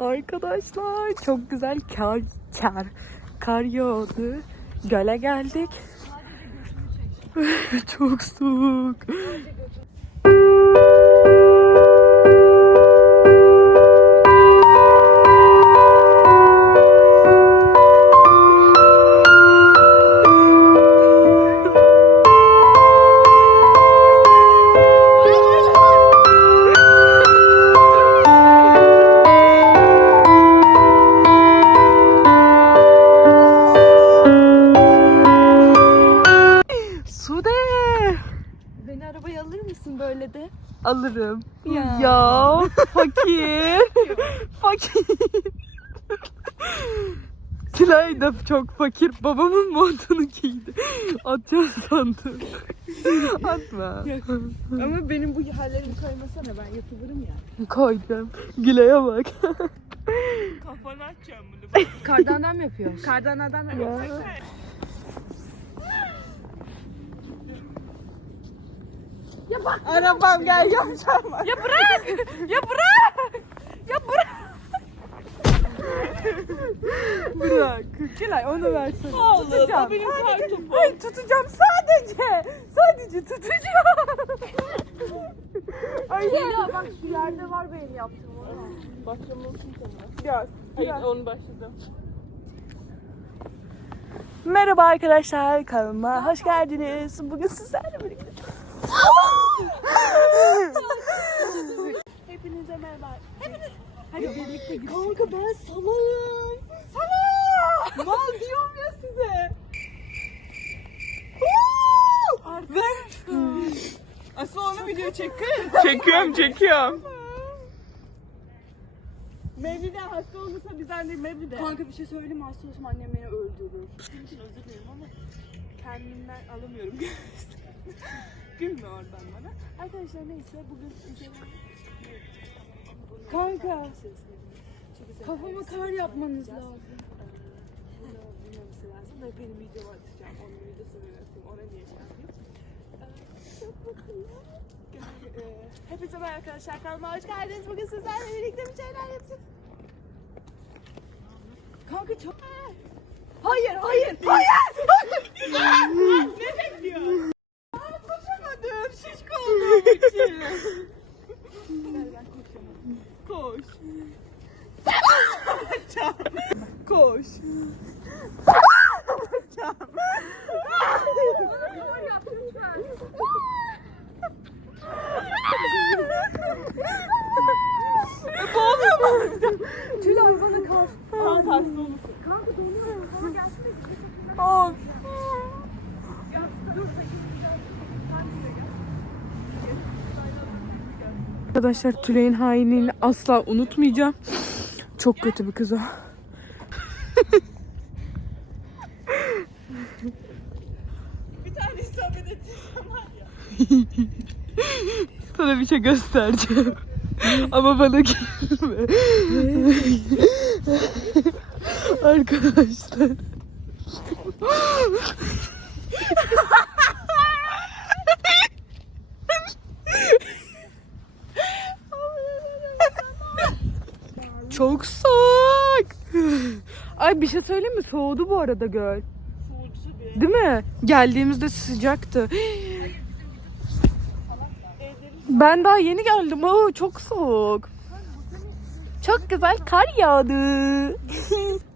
Arkadaşlar çok güzel kar kar kar yağdı. Göle geldik. çok soğuk. arabayı alır mısın böyle de? Alırım. Ya. ya fakir. fakir. Tülay da çok fakir. Babamın montunu giydi. Atacağız sandım. Atma. Yok. Ama benim bu yerlerimi koymasana ben yatırırım ya. Koydum. Güle'ye bak. Kafanı açacağım bunu. Kardan'dan mı yapıyorsun? Kardan'dan mı. yapıyorsun? Ya bak. Arabam gel yapacağım. Ya bırak. Ya bırak. Ya bırak. bırak. Kilay onu versin. Oğlum bu benim kartım. Ay tutacağım. Ben. tutacağım sadece. Sadece tutacağım. Ay ne? ya bak şu yerde var benim yaptığım onu. Başlamalısın sen. Ya. Hayır gel. onu başladım. Merhaba arkadaşlar, kanalıma hoş geldiniz. Bugün sizlerle birlikte çekiyor çekiyor. Çekiyorum çekiyorum. Ama... Mevlide hasta olursa biz annem Mevlide. Kanka bir şey söyleyeyim hasta olsam annem beni öldürür. Senin için özür dilerim ama kendimden alamıyorum. Gülme oradan bana. Arkadaşlar neyse bugün Kanka. bunu, Kanka şey, şey, şey, şey, Kafama şey, kar yapmanız lazım. Bunu bilmemesi lazım da benim videomu atacağım. Onun videosunu yaptım. oraya niye şey atayım. Gel, ıı. Hepinize merhaba arkadaşlar kanalıma hoş geldiniz. Bugün sizlerle birlikte bir şeyler yapacağız. Kanka çok... Hayır, hayır, ben hayır! Değil. Hayır! ne bekliyor? Aa, koşamadım, şişko olduğum için. <Hadi, gel>. Koş. Koş. Koş. Arkadaşlar Tülay'ın hainliğini asla unutmayacağım. Çok kötü bir kız o. bir tane isabet ettin sana bir şey göstereceğim. Ama bana gelme. arkadaşlar. çok soğuk. Ay bir şey söyleyeyim mi? Soğudu bu arada göl. Soğudu tabii. Değil mi? Geldiğimizde sıcaktı. Ben daha yeni geldim. Oo, çok soğuk. Çok güzel kar yağdı.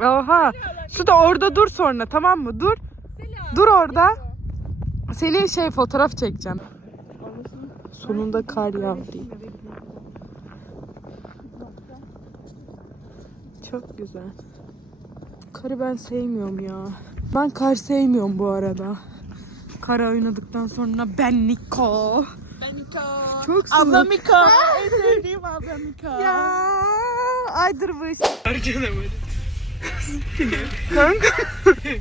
Oha. Şu da kali orada kali. dur sonra tamam mı? Dur. Selam. Dur orada. Selam. Senin şey fotoğraf çekeceğim. Olmasın Sonunda kar yağdı. Çok güzel. Karı ben sevmiyorum ya. Ben kar sevmiyorum bu arada. Kara oynadıktan sonra ben Niko. Ben Niko. Çok sulu. Abla Miko. en sevdiğim abla Miko. Ya. Aydır bu iş. Arkada böyle. 尴尬。